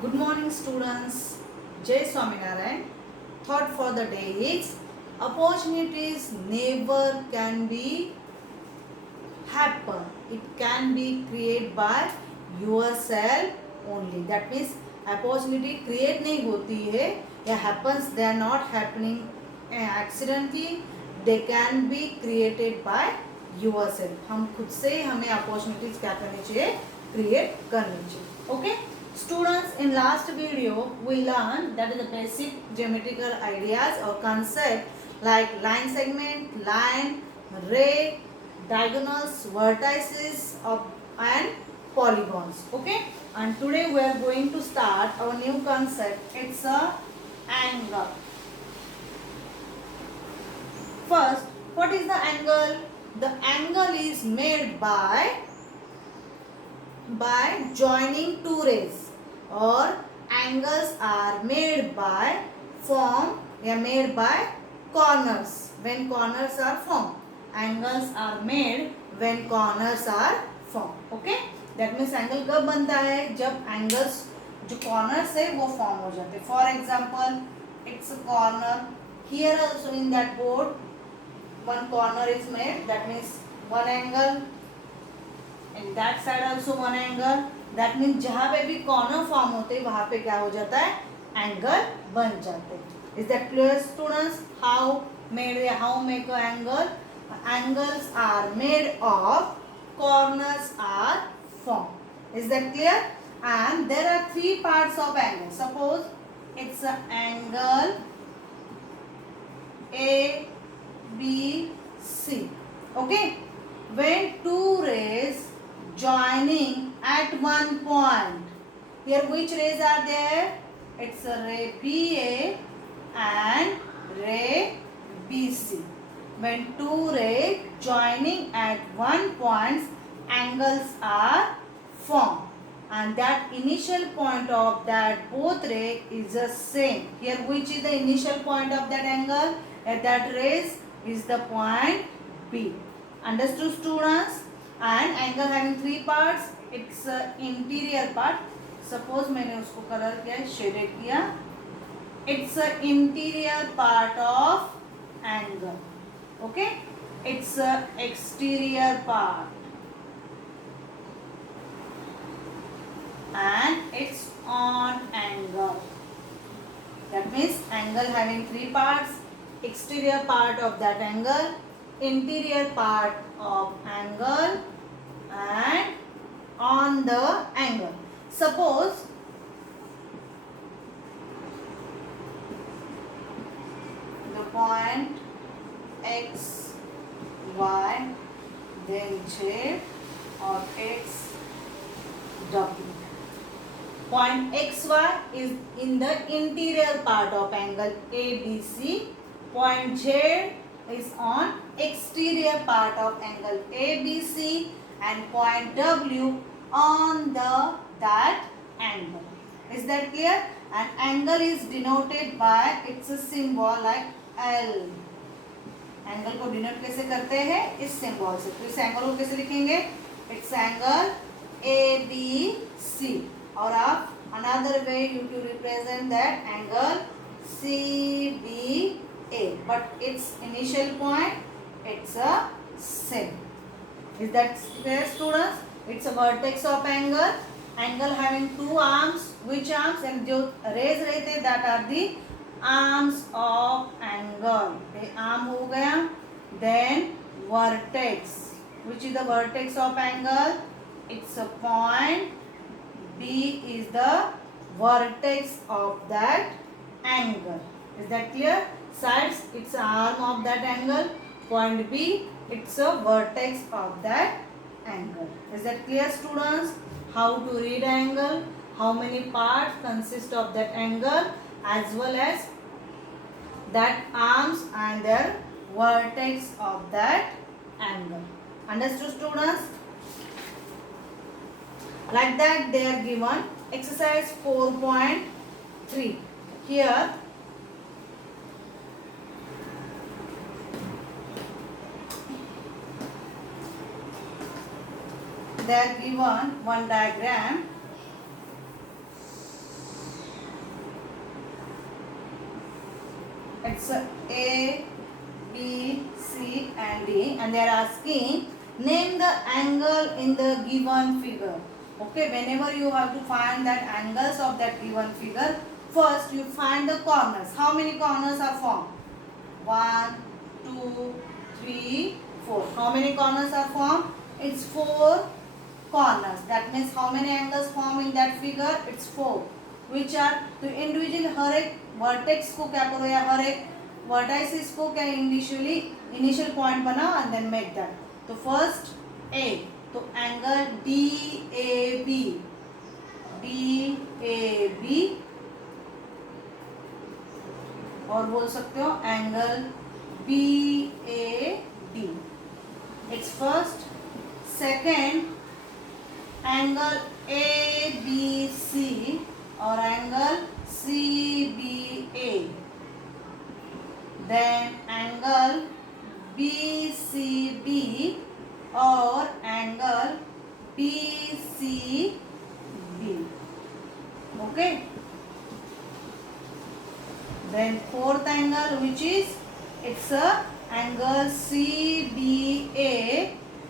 Good morning, students. Jai Swaminarayan. Thought for the day is opportunities never can be happen. It can be created by yourself only. That means opportunity create नहीं होती है या happens, they are not happening accidentally. They can be created by yourself. हम खुद से हमें opportunities क्या करनी चाहिए, create करनी चाहिए. Okay. Students, in last video we learned that is the basic geometrical ideas or concept like line segment, line, ray, diagonals, vertices of and polygons. Okay, and today we are going to start our new concept. It's a angle. First, what is the angle? The angle is made by joining two rays, or angles are made by corners when corners are formed. Angles are made when corners are formed. Okay, that means angle कब बनता है, जब angles जो corners है वो form हो जाते हैं. For example, it's a corner. Here also in that board one corner is made, that means one angle. In that side also one angle. That means जहाँ पे भी कॉर्नर फॉर्म होते हैं वहाँ पे क्या हो जाता है, एंगल बन जाते हैं. Is that clear, students? How make a angle? Angles are made of corners are formed. Is that clear? And there are three parts of angle. Suppose it's an angle A, B, C. Okay. When two rays joining at one point, here which rays are there? It's a ray BA and ray BC. When two rays joining at one point, angles are formed, and that initial point of that both ray is the same. Here which is the initial point of that angle? At that rays is the point B. Understood, students? And angle having three parts. It's interior part. Suppose मैंने उसको colour किया, shaded किया. It's a interior part of angle. Okay? It's a exterior part, and it's on angle. That means angle having three parts. Exterior part of that angle, interior part of angle, and on the angle. Suppose the point x, y, then z, or x, w. Point xy is in the interior part of angle ABC. Point z is on exterior part of angle ABC, and point W on that angle. Is that clear? An angle is denoted by its a symbol like L. Angle को denote कैसे करते हैं, इस symbol से. तो इस angle को कैसे लिखेंगे? It's angle ABC. और आप another way you to represent that angle CBA, but its initial point it's a same. Is that clear, students? It's a vertex of angle. Angle having two arms. Which arms? And जो rays रहते that are the arms of angle. ये arm हो गया. Then vertex. Which is the vertex of angle? It's a point. B is the vertex of that angle. Is that clear? Sides, it's an arm of that angle. Point B, it's a vertex of that angle. Is that clear, students? How to read angle, how many parts consist of that angle, as well as that arms and their vertex of that angle. Understood, students? Like that they are given exercise 4.3. Here they are given one diagram It's A, B, C and D, and they are asking name the angle in the given figure. Okay, whenever you have to find that angles of that given figure, first you find the corners. How many corners are formed? 1, 2, 3, 4. How many corners are formed? It's 4 corners. That means how many angles form in that figure? It's 4. Which are तो individual हर एक vertex को क्या करो या हर एक vertices को क्या initial point बनाओ and then make that. तो first A, तो angle DAB, और बोल सकते हो angle BAD. It's first. Second, angle ABC और angle CBA. Then angle BCB और angle BCB. Okay. Then fourth angle, which is it's a angle CBA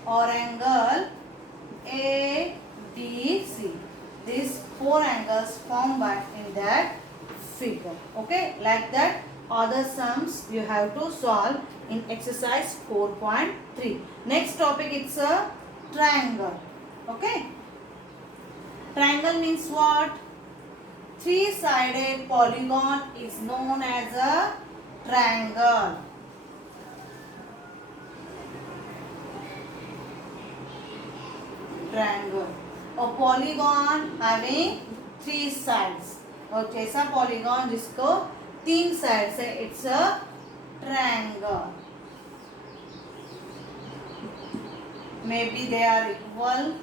or angle ADC. These 4 angles formed by in that figure. Okay, like that other sums you have to solve in exercise 4.3. Next topic, it's a triangle. Okay, triangle means what? 3-sided polygon is known as a triangle. Triangle. A polygon having 3 sides. और ऐसा polygon जिसको 3 sides है, it's a triangle. Maybe they are equal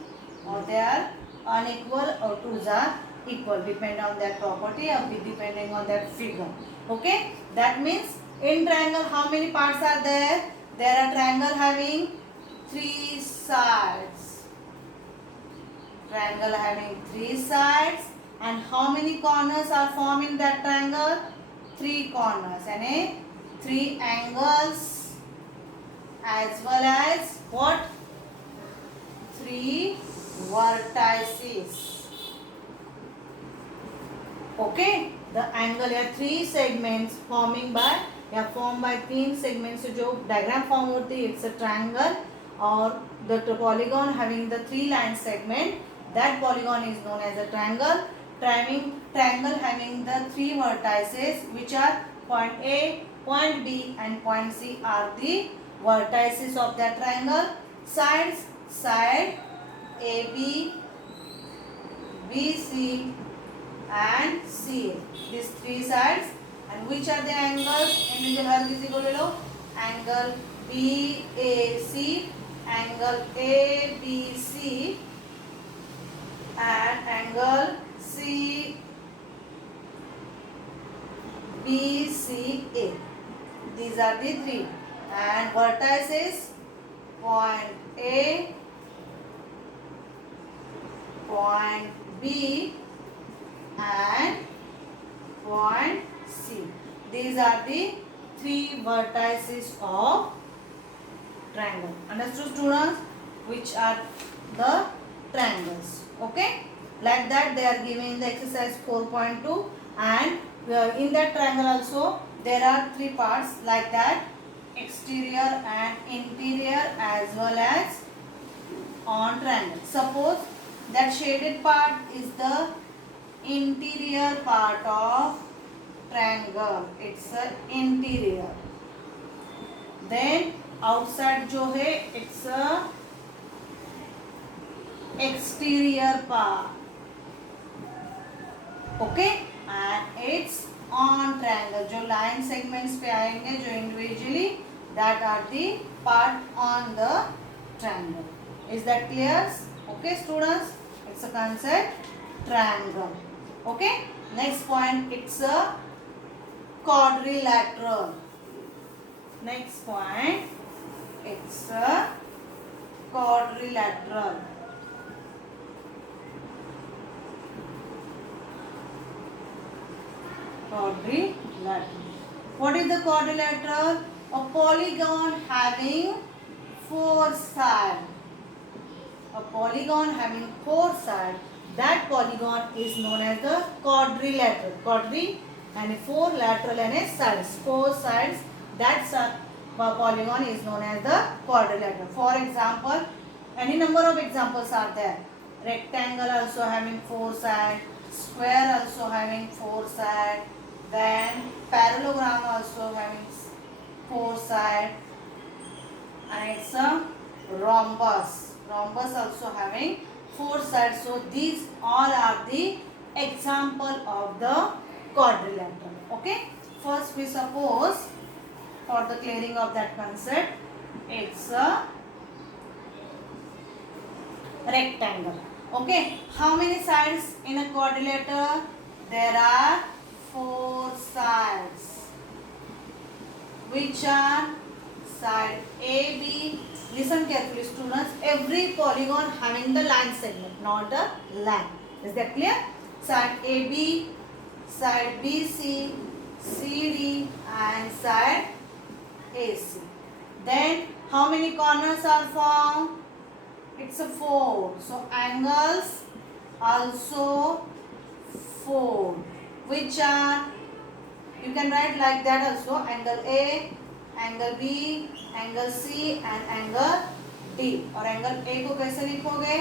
or they are unequal or twos are equal, depend on that property or depending on that figure. Okay, that means in triangle how many parts are there? There are triangle having 3 sides. Triangle having 3 sides, and how many corners are formed in that triangle? 3 corners, and 3 angles as well as what? 3 vertices. Okay, the angle या 3 segments formed by 3 segments जो diagram form होती है, it's a triangle, or the polygon having the 3 line segment, that polygon is known as a triangle. Triangle having the 3 vertices, which are point A, point B and point C are the vertices of that triangle. Sides, side AB, BC and CA. These 3 sides. And which are the angles? Individual हर किसी को ले लो. Angle BAC, angle ABC and angle CBCA. These are the 3. And vertices, point A, point B and point C. These are the 3 vertices of triangle. Understood, students? Which are the triangles? Okay, like that they are given in the exercise 4.2, and in that triangle also there are 3 parts like that: exterior and interior as well as on triangle. Suppose that shaded part is the interior part of triangle, it's a interior. Then outside जो है it's a exterior part. Okay, and it's on triangle. जो line segments पे आएंगे जो individually, that are the part on the triangle. Is that clear? Okay, students, it's a concept triangle. Okay, next point, it's a quadrilateral. Next point, it's a quadrilateral. Quadrilateral. What is the quadrilateral? A polygon having four sides. A polygon having four sides. That polygon is known as the quadrilateral. Quadri and four lateral and a sides. Four sides. That polygon is known as the quadrilateral. For example, any number of examples are there. Rectangle also having four sides. Square also having four sides. Then parallelogram also having four sides. And it's a rhombus. Rhombus also having four sides. So these all are the example of the quadrilateral. Okay. First we suppose, for the clearing of that concept, it's a rectangle. Okay. How many sides in a quadrilateral? There are four sides, which are side AB. Listen carefully, students. Every polygon having the line segment, not the line. Is that clear? Side AB, side BC, CD, and side AC. Then how many corners are formed? It's a 4. So angles also 4, which are, you can write like that also, angle A, angle B, angle C and angle D. और angle A को कैसे लिखोगे?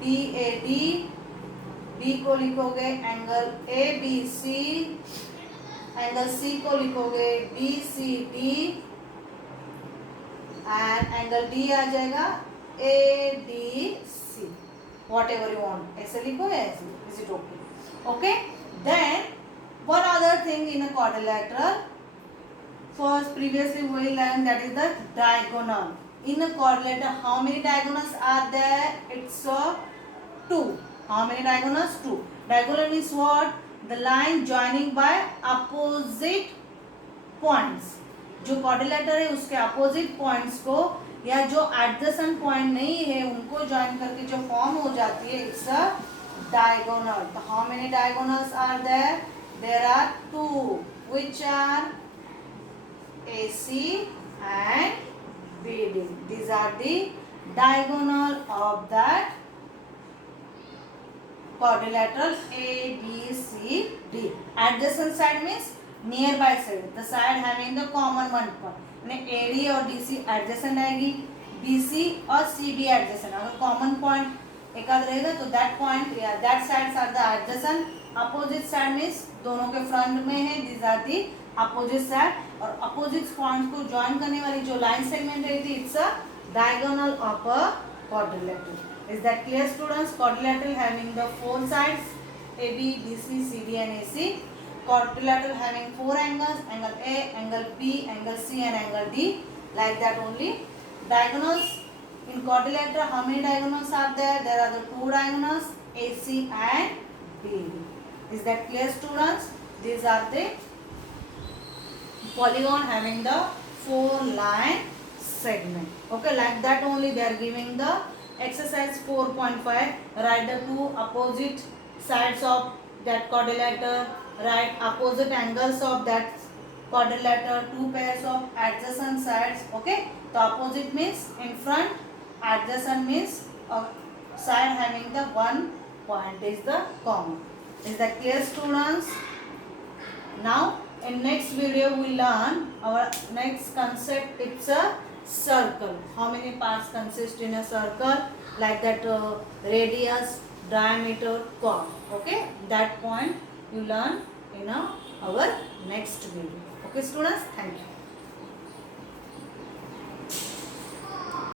DAD. B को लिखोगे angle ABC. angle C को लिखोगे BCD. and angle D आ जाएगा ADC. whatever you want. ऐसे लिखो या ऐसे? Is it okay? Okay. Then one other thing in a quadrilateral. First, previously we learned that is the diagonal. In a quadrilateral, how many diagonals are there? It's 2. How many diagonals? 2. Diagonal means what? The line joining by opposite points. जो quadrilateral है उसके opposite points को या जो adjacent point नहीं है उनको join करके जो form हो जाती है, it's a diagonal. So how many diagonals are there? There are 2, which are AC and BD. These are the diagonal of that quadrilateral A, B, C, D. Adjacent side means nearby side. The side having the common one point. AD और DC adjacent आएगी. BC और CD adjacent. अगर common point एक आध रहेगा तो that point या that sides are the adjacent. Opposite side means दोनों के front में है. These are the opposite side. और opposite points को join करने वाली जो line segment रहती है, it's a diagonal of a quadrilateral. Is that clear, students? Quadrilateral having the 4 sides, AB, BC, CD and AC. Quadrilateral having 4 angles, angle A, angle B, angle C and angle D. Like that only. Diagonals in quadrilateral, how many diagonals are there? There are the 2 diagonals, AC and BD. Is that clear, students? These are the polygon having the 4 line segment. Okay, like that only they are giving the exercise 4.5. Write the 2 opposite sides of that quadrilateral. Write opposite angles of that quadrilateral. 2 pairs of adjacent sides. Okay, the opposite means in front, adjacent means a side having the 1 point is the common. Is that clear, students? Now in next video we learn our next concept. It's a circle. How many parts consist in a circle? Like that radius, diameter, chord. Okay, that point you learn in our next video. Okay, students, thank you.